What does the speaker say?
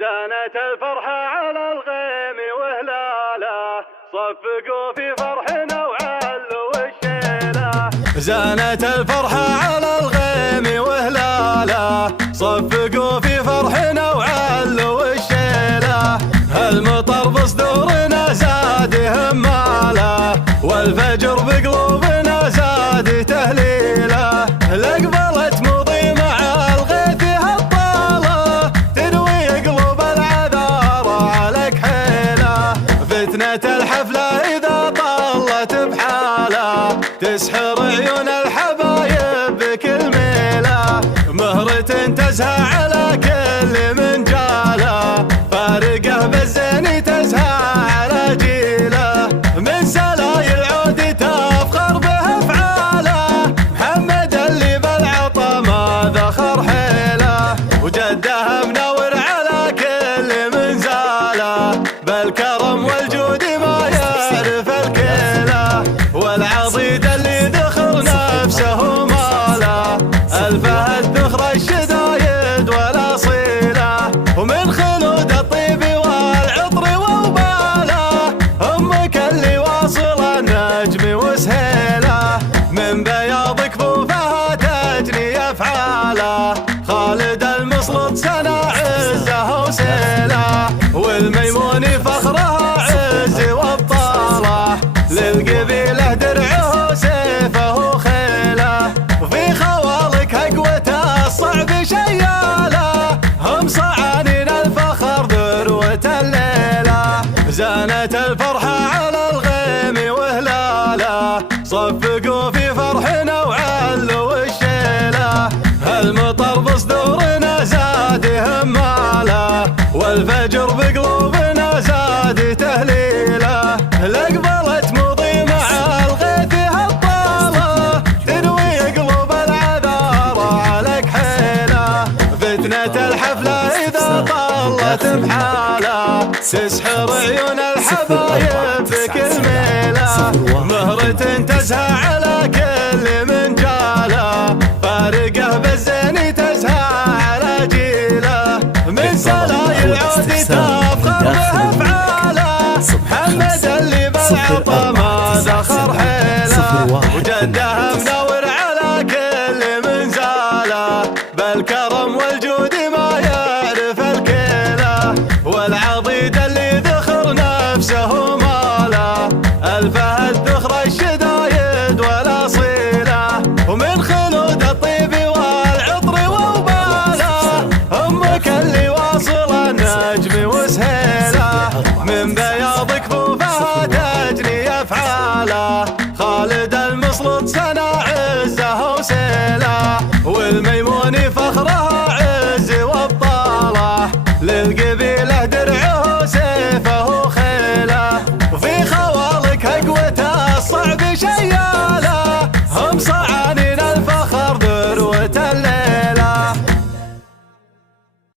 زانت الفرحة على الغيم وهلاله، صفقوا في فرحنا وعلوا الشيله. زانت الفرحة على الغيم وهلاله، صفقوا في فرحنا وعلوا الشيله. المطر بصدورنا زاد هماله، والفجر بقلوبنا زاد تهليله. لقبلت مضي مع الغيث هالطاله، تنوي قلوب العذار على كحيله. فتنة الحفلة إذا طلت بحاله، تسحر عيون الحبايب بكل ميله. مهرة تزهى على كل من جاله، فارقه بالزين تزهى على جيله. من سلايل عود تفخر به افعاله، محمد اللي بالعطا ما ذخر حيله. وجده منور على كل من زاله، بالكرم والجود ما يعرف الكيله. والعضيد اللي ذخر نفسه ماله، الفه الذخر الشدايد والاصيله. ومن خلود الطيب والعطر ووباله، امك اللي واصل النجم وسهيله. من بياض كفوفها تجني افعاله، خالد المسلط سنى عزه وسيله. والميمون فخرها عز وابطاله، للقبيله درعه سيفه وخيله. وفي خوالك اقوته الصعب شياله، هم صعانين الفخر ذروه الليله. زانت الفرحه على الغيم وهلاله، صفقوا في فرحنا وعلوا الشيله. المطر بصدورنا زاد هماله، والفجر بقلوبنا زاد تهليله. لقبلت مضي مع الغيث هالطاله، تنوي قلوب العذار على كحيله. فتنة الحفلة إذا طلت بحاله، تسحر عيون الحبايب بكل ميله. مهرة تزهى على كل من جاله، فارقه بالزين تزهى على جيله. من سلايل عود تفخر به افعاله، محمد اللي بالعطا ما ذخر حيله. وجده منور على كل من زاله، بالكرم والجود ما يعرف الكيله. والعضيد اللي ذخر نفسه ماله، الفه الذخر الشدايد والاصيله. ومن خلود الطيب والعطر ووباله، امك اللي واصل النجم وسهيله. من بياض كفوفها تجني افعاله، خالد المسلط سنى عزه وسيله. والميمون فخر